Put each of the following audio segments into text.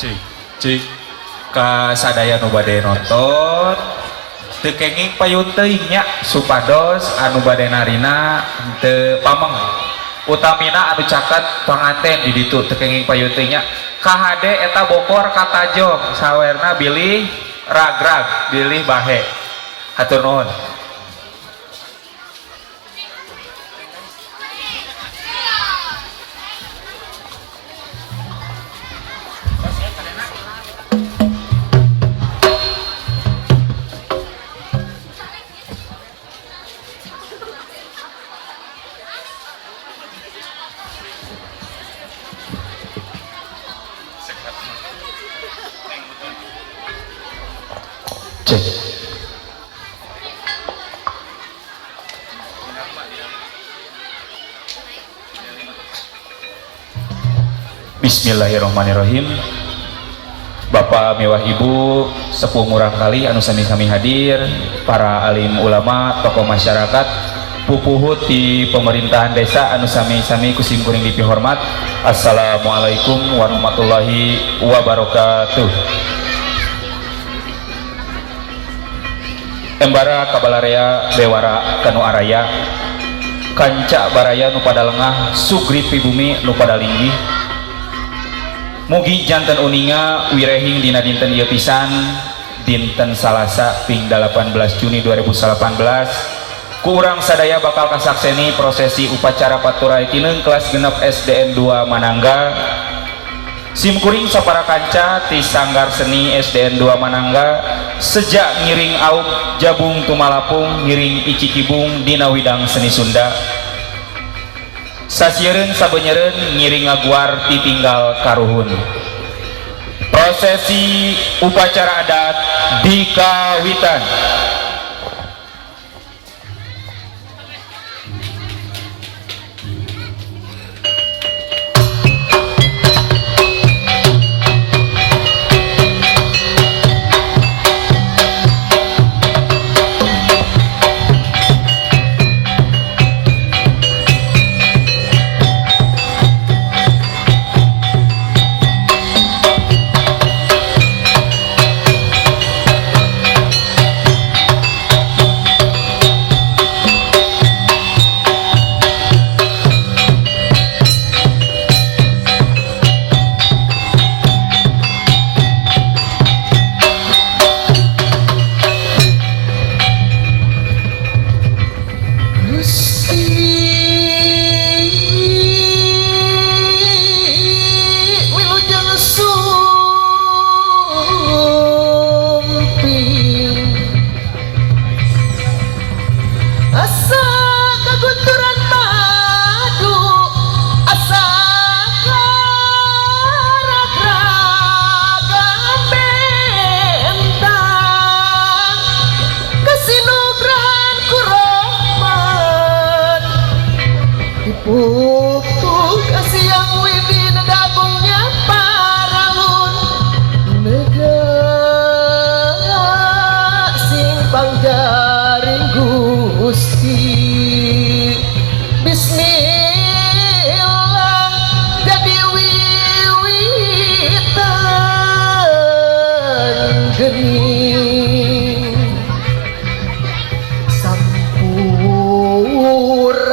Cik, cik, kasadaya nu bade nonton teu kenging payun teuing nya supados anu bade narina teu pameng utamina anu caket panganten di ditu teu kenging payun teuing nya KHD eta Bogor katajong sawerna bilih ragrag bilih bahe hatur nuhun. Cek. Bismillahirrahmanirrahim. Bapak mewah ibu sepuh murang kali anu sami-sami hadir, para alim ulama, tokoh masyarakat, pupuhut di pemerintahan desa anu sami-sami kusim kuring dipihormat. Assalamualaikum warahmatullahi wabarakatuh. Embara kabalarea bewara kanu araya kanca baraya nu pada lengah sugri pribumi nu pada linggih mugi janten uninga wirehing dina dinten ieu pisan dinten Salasa ping 18 Juni 2018 ku urang sadaya bakal kasakseni prosesi upacara paturai tineung kelas genep SDN 2 Manangga simkuring sapara kanca ti sanggar seni SDN 2 Manangga sejak ngiring auk jabung tumalapung ngiring icikibung dina widang seni Sunda sasiereun sabenyeureun ngiring ngaguar titinggal karuhun prosesi upacara adat dikawitan.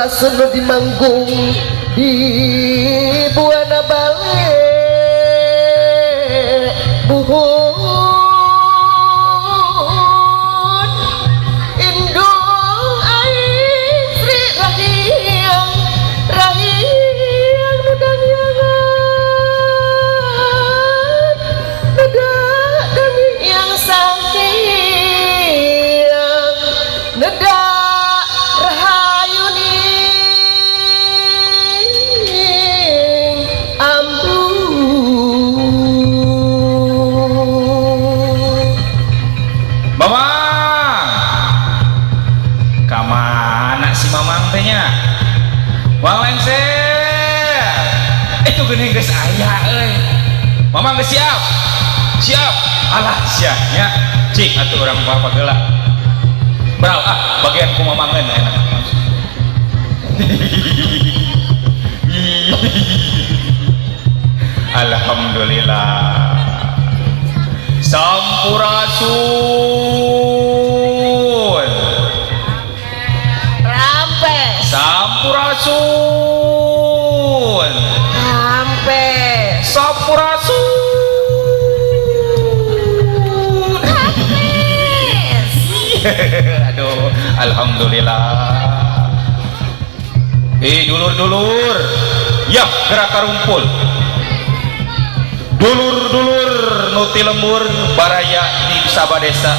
Sudah dimanggung di Buana Bale buhun indung aing Sri Rahiang Rahiang nudanyangan nudak demi yang saking nudak Wang lengser itu geuning geus aya euy mamang geus siap siap alah siapnya cik atuh urang apa geula brau bagian ku mamangeun enak alhamdulillah Sampurasun. Rampes. Sampurasun. Rampes. Sampurasun. Rampes. Aduh, alhamdulillah. Dulur-dulur, ya gerak karumpul. Dulur-dulur nuti lembur baraya di Sabadesa.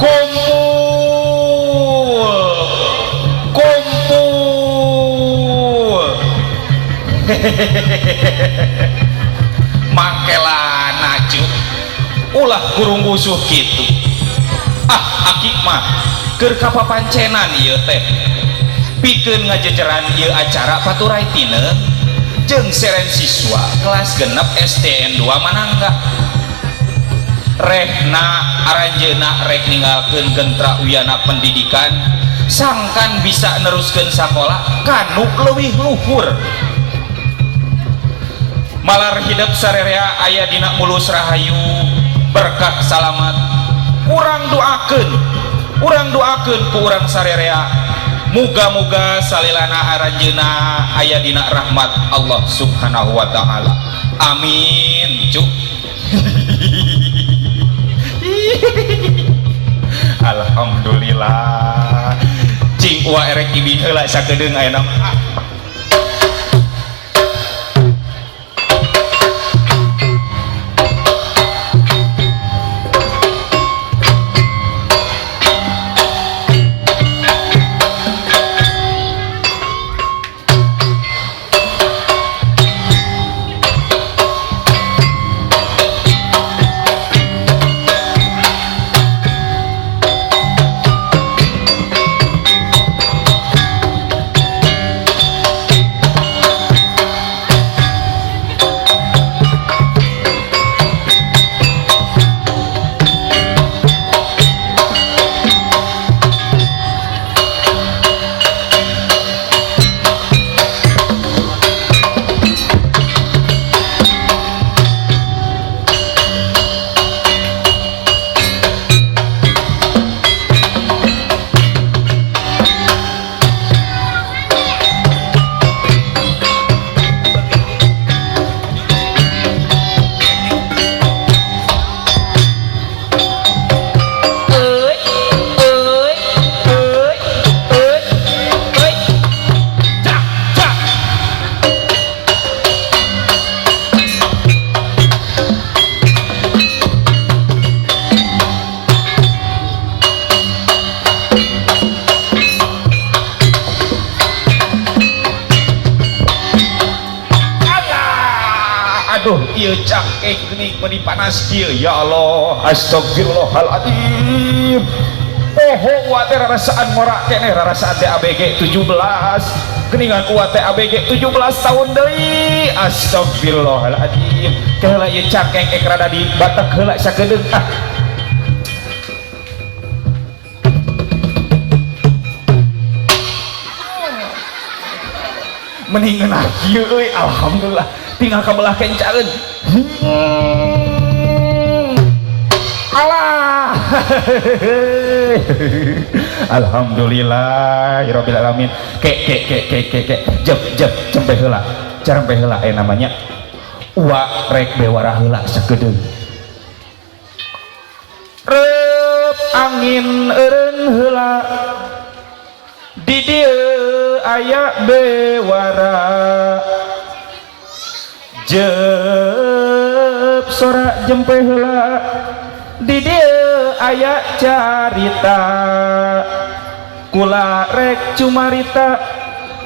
Kumpul, kumpul. Mangkela naju, ulah kurung busuh gitu. Akik mah keur kapapancenan ieu teh. Pikeun ngajejeran ieu acara paturai tine jeung seren siswa kelas genep STN 2 Manangga. Rehna aranjeuna rek ninggalkeun gentra uyana pendidikan sangkan bisa neruskeun sakola kanu leuwih luhur. Malar hidup sarerea aya dina mulus rahayu berkah salamat. Urang doakeun ku urang sarerea muga-muga salilana aranjeuna aya dina rahmat Allah Subhanahu wa taala. Amin. Cuk. Alhamdulillah. Cing wa erek ibin heula sakedeung aya nama. Aduh, ieu cangkeng geuning meuni panas kieu ya Allah. Astagfirullahaladzim. Poho wa teh rarasaan ngora keneh rarasaan teh ABG 17. Geuningan uat teh ABG 17 tahun deui. Astagfirullahaladzim. Keheula ieu cangkeng ek rada di batak heula sakedeung. Mending ngeunah kieu euy, alhamdulillah. Tinggal kabelah kencaeun. Allah. Alhamdulillah rabbil alamin. Ke jempe heula. Carempe heula namanya. Uwa rek bewara heula sakedeung. Rep angin eureun heula. Di dieu aya bewara. Jep sorak jempe heula di dieu aya carita kula rek cumarita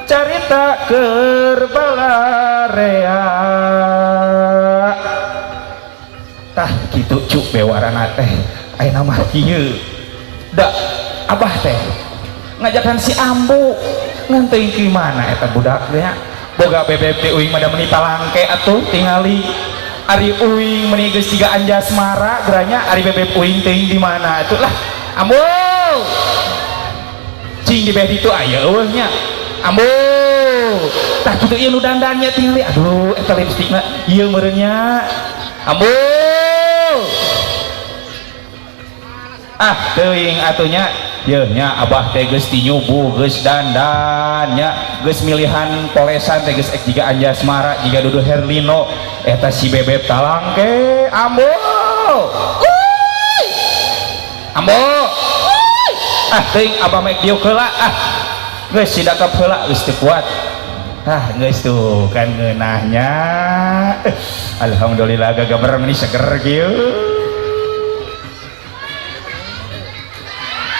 carita keur balarea tah kitu cuk bewarana teh ayeuna mah kieu da abah teh ngajakan si Ambu ngan teuing ki mana eta budak teh boga bebek teh uing mada meuni talangke atuh tingali ari uing meuni geus siga anjasmara geranya ari bebek uing teuing di mana atuh lah Ambu cing di beh ditu aya eueuh nya Ambu tah kitu ieu nu dandannya tingali aduh eta lipstikna ieu meureun nya Ambu teuing atunya ye nya abah teh geus tinyubu geus dandan nya geus milihan polesan teh geus ek jiga Anjasmara jiga Dudu Herlino eta si bebeb talangke ambo ambo teuing abah mek diuk heula geus sidakap heula geus teu kuat geus tuh kan ngeunahnya alhamdulillah gagaber meni seger kieu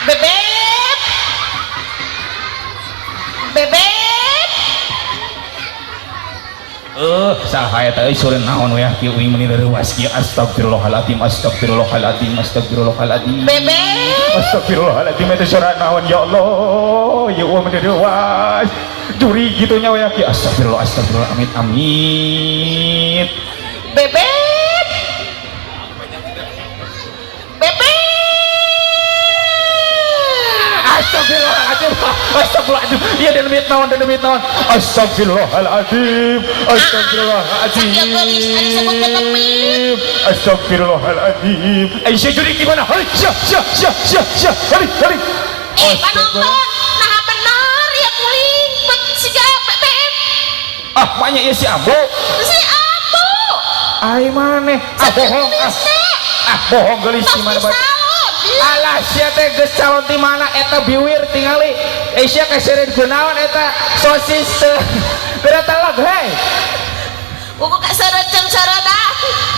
Bebeb. Bebeb. Saha eta euy sureun naon we kieu uing meuni leuwas kieu astagfirullahaladzim astagfirullahaladzim astagfirullahaladzim Bebeb. astagfirullahaladzim eta suara naon ya Allah ya Allah meuni leuwas juri gitunya we kieu astagfirullah astagfirullah amit amit Bebeb. Bebeb. Astagfirullahaladzim astagfirullahaladzim iya dan demit naon astagfirullahaladzim astagfirullahaladzim astagfirullahaladzim saya juri gimana syah hari Panonton nah bener ya kuling si Bebeb maknya iya si Ambo si Ambo ay maneh bohong bohong geulis di mana alah sia teh geus calon ti mana eta biwir tingali sia kasereun kunaon eta sosis teh geura teleg hei buku kasereun jeung sarana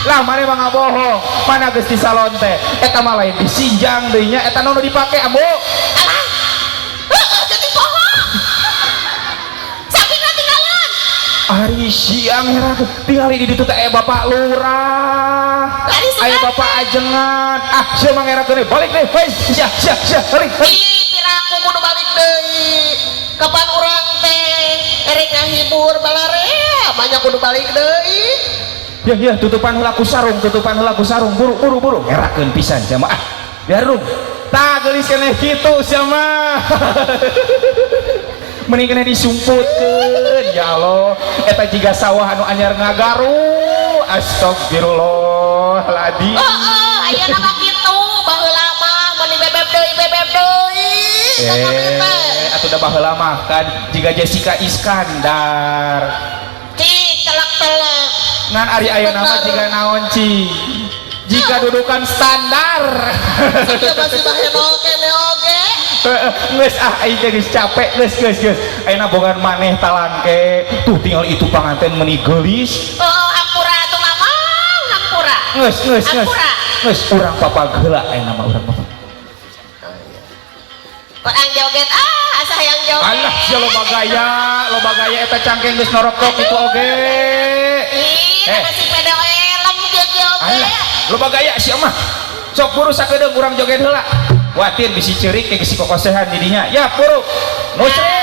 lah maneh mah ngabohong mana geus di salon teh eta mah lain disinjang deui nya eta nu dipake Ambo alah jadi bohong sampingna tinggalan ari siang hera tingali di ditu teh aya bapak lurah aya bapak ajengan sia mah ngerakeun balik deh wes sia heureuk aku kudu balik deui kapan urang teh erek ngahibur balarea banyak kudu balik deui ya tutupan heula ku sarung buru ngerakeun pisan sia mah biar rum tah geulis keneh kitu sia mah mending keneh disumputkeun ya Allah eta jiga sawah anu anyar ngagaru astagfirullahaladzim ayeuna mah kitu baheula mah mun bebeb deui atuh da baheula mah kan jiga Jessica Iskandar telak ngan ari ayeuna mah jiga naon ci jika dudukan standar sakieu masih baheula oge geus aing teh geus capek geus ayeuna bogan maneh talangke tuh tinggal itu panganten meuni geulis hampura atuh mamang hampura geus urang papa geula ayeuna mah urang papa orang joget asa hayang joget alah sia loba gaya eta cangkeng geus norok-norok itu oge masih pede elem joget alah loba gaya sia mah sok buru sakedeung urang joget heula watin bisi ceurik ke si kokosehan didinya ya buru musri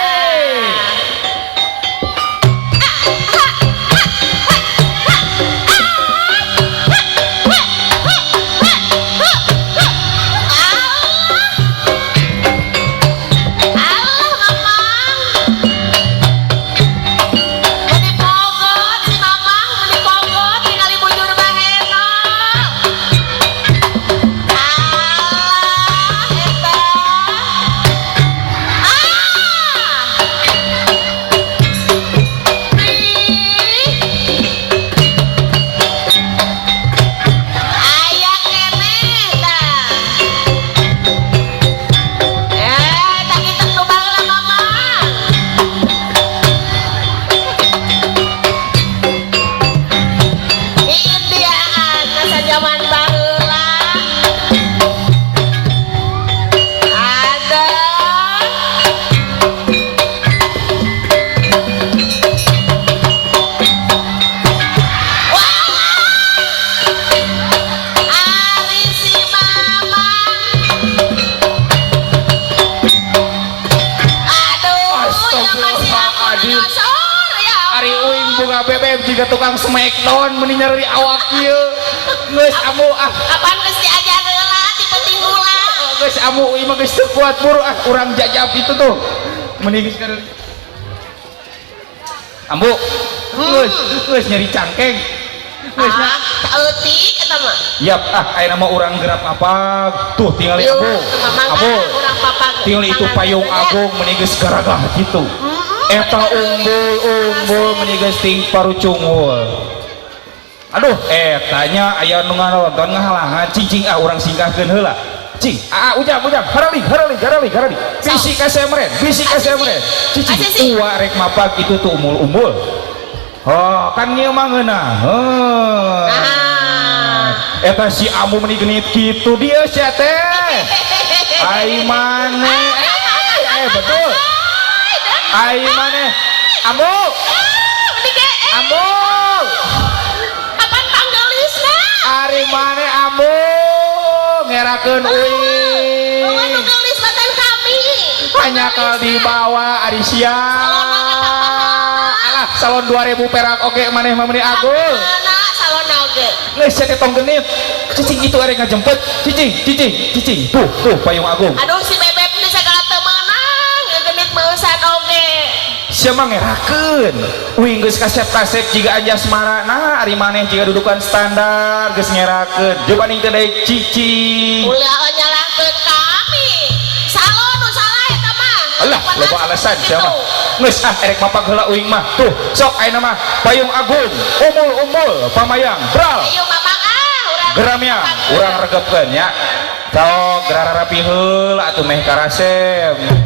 jika tukang smackdown mending nyari awak ieu geus amu apaan geus diajar heula di penting heula geus amu ieu mah geus teu kuat buru urang jajab itu tuh mending geus keur ambu geus nyari cangkeng Geusnya. Eutik eta mah. Yap, ayeuna mah urang gerap apa? Tuh tinggal Yuk, Agung. Agung. urang papag. Tinggal itu payung Agung meuni geus garagah kitu. Eta unggul meuni geus ting parucung unggul. Aduh, tanya aya nu ngalonton ngahalangan cicing urang singkahkeun heula. Cing, ujang, harali. Bisi ka semret. Cicing, tua rek mapag itu tuh umul. Oh, kan ieu mah ngeunah. Eta si Ambu meuni genit kitu dia sia teh. Ai maneh. Betul. Ai maneh. Ambu. Ambu. Ari maneh Ambu ngerakeun uing. Nulis badan kami. Hanya kal dibawa ari sia. Alah salon 2000 perak oke maneh mah meuni Agul. Mana salon oge. Geus sia tong genit. Cicing itu arek ngajemput. Cicing. Tuh payung Agung. Aduh si bebek ini segala temenang genit meusan oge. Sia mah ngerakeun. Uing geus kasep-kasep jiga Anjasmara. Nah ari maneh jiga dudukan standar geus ngerakeun. Jobani teh daek cicing. Ulah nyalahkeun kami. Salon nu salah eta mah. Alah loba alasan sia mah. Geus erek mapag heula uing mah. Tuh sok ayeuna mah payung Agung. Umul pamayang. Bral. Ayo mamang urang. Geramnya urang regepkeun nya. Sok gerara rapi heula atuh meh karasem.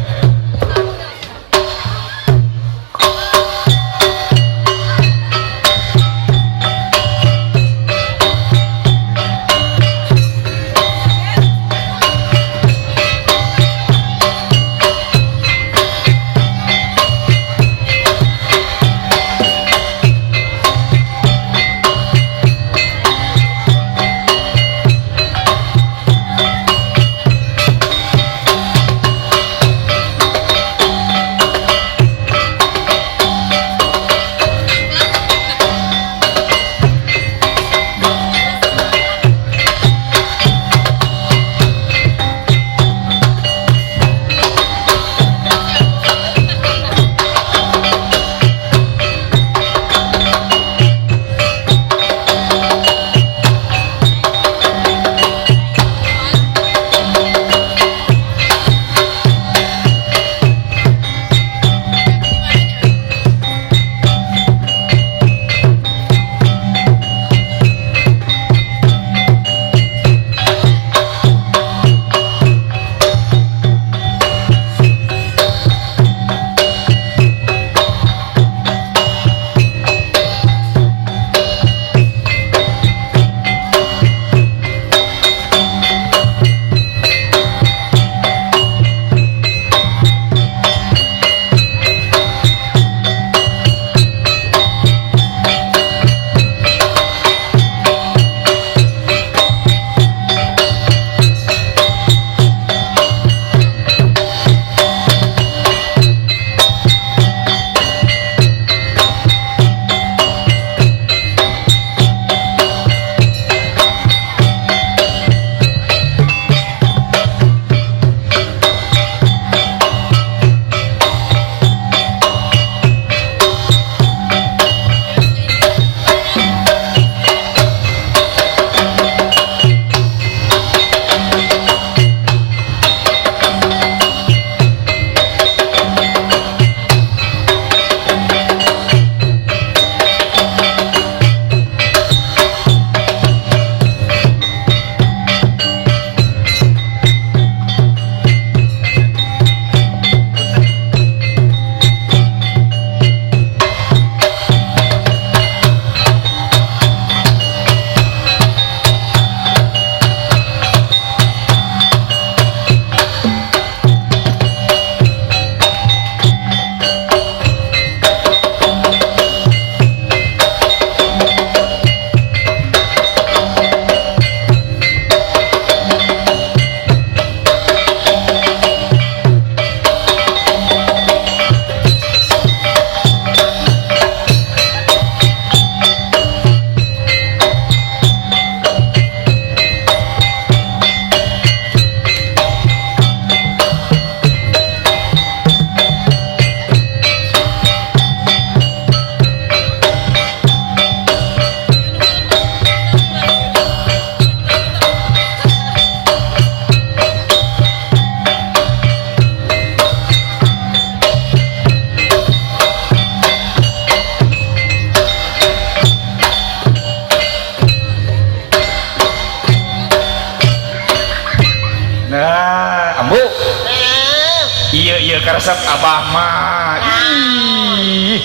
karesep abah mah. Ih,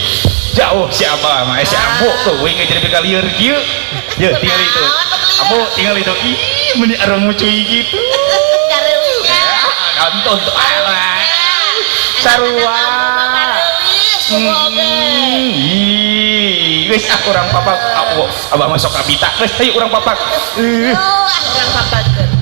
jauh si abah mah si ambu tuh we jadi bekal lieur kieu. Ye tinggal itu. Ambu tinggal itu. Ih, meni arang mucuy gitu. Gareuwinya. Nonton tuh ala. Sarua. Wis urang papak abah masuk kabita. Wis hayu urang papak. Urang papakeun.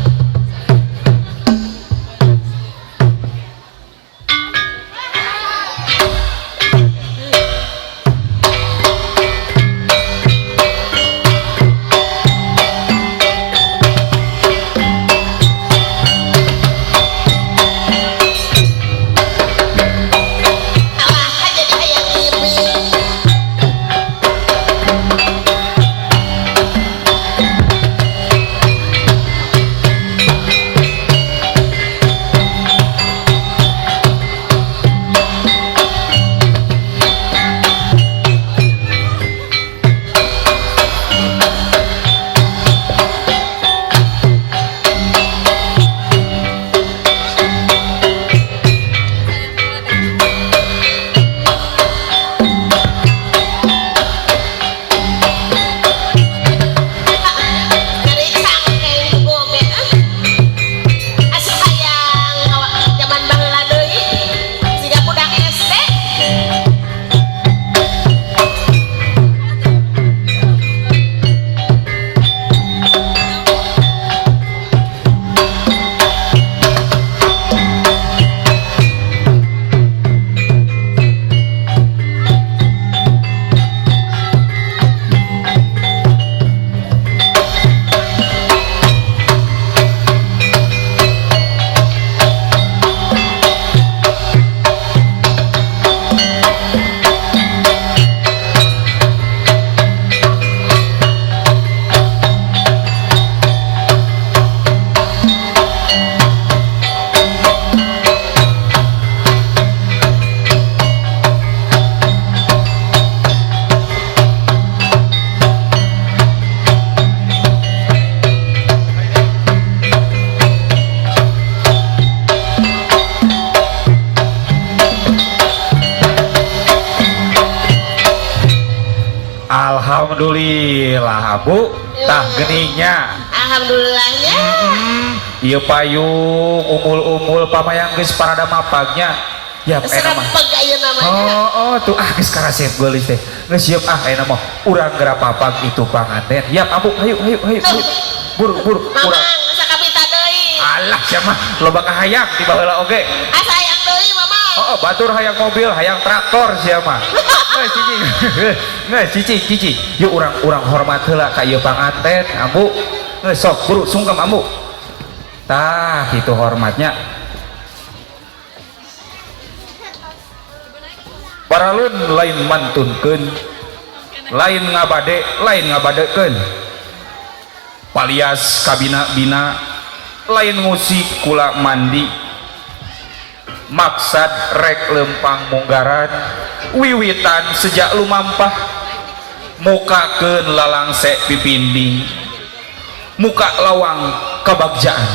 Alhamdulillah Bu tah geningnya Alhamdulillahnya ieu payung umul-umul pamayang geus parada mapagnya ya enak mah serempeg ayeuna namanya tuh geus karasep geulis teh geus sieup enak mah urang geura papag itu panganten ya Abu hayu buru mamang urang sakabita deui alah sia mah loba kahayang ti baheula oge asa hayang deui mamang batur hayang mobil hayang traktor sia mah cici yuk urang hormat heula ka ieu panganten Ambu sok buru sungkem Ambu tah kitu hormatnya paralun lain mantunkeun lain ngabadekeun palias kabina-bina lain ngusik kula mandi maksad rek lempang munggaran wiwitan sejak lumampah mukakeun lalangse pipinding muka lawang kabagjaan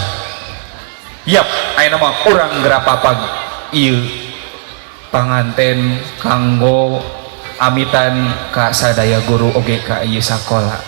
yap ayeuna mah urang geura papag ieu panganten kanggo amitan ka sadaya guru oge ka ieu sakola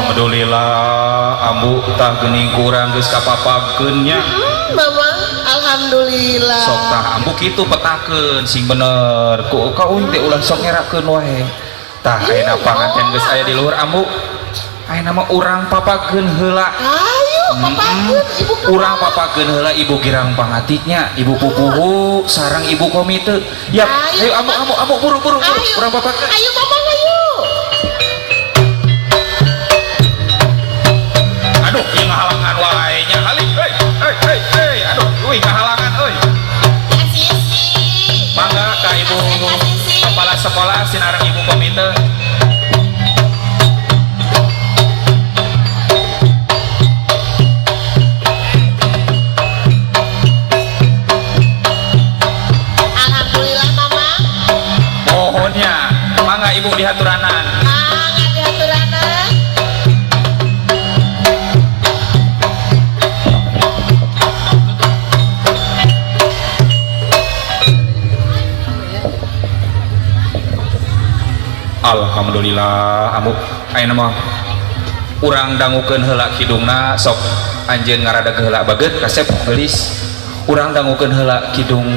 Alhamdulillah ambu tah geuning kurang geus kapapageun nya. Mama alhamdulillah Sok tah ambu kitu petakeun sing bener ku kauing teh ulah sok ngerakeun wae. Tah ayeuna panganten geus aya di luhur ambu. Ayeuna mah urang papageun heula. ayo papakeun ibu Urang papageun heula ibu girang pangatiknya, ibu pupuhu sareng ibu komite. Ya, ayo ambu buru urang papageun. ayo mama ayo Aduh, ieu ngahalangan wae nya kali. Hei, aduh, euy ngahalangan euy. Sisi Mangga ka ibu kepala sekolah sinareng ibu komite. alhamdulillah mama Mohonnya, mangga ibu dihaturanan. ngadihaturana Alhamdulillah ambu ayeuna mah urang dangukeun heula kidungna sok anjeun ngarada heula bageut kasep geulis urang dangukeun heula kidung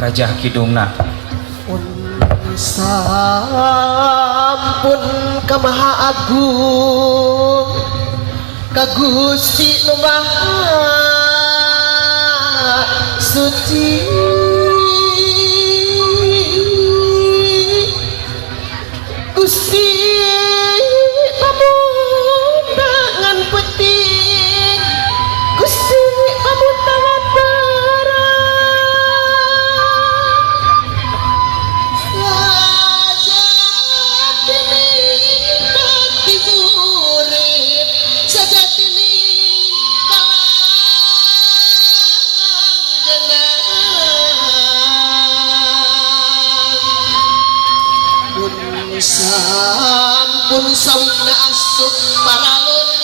rajah kidungna. sampun ka Maha Agung ka Gusti Nu Maha Suci Gusti pamundangan penting Gusti pamundangan barang sampun sawina asup paralun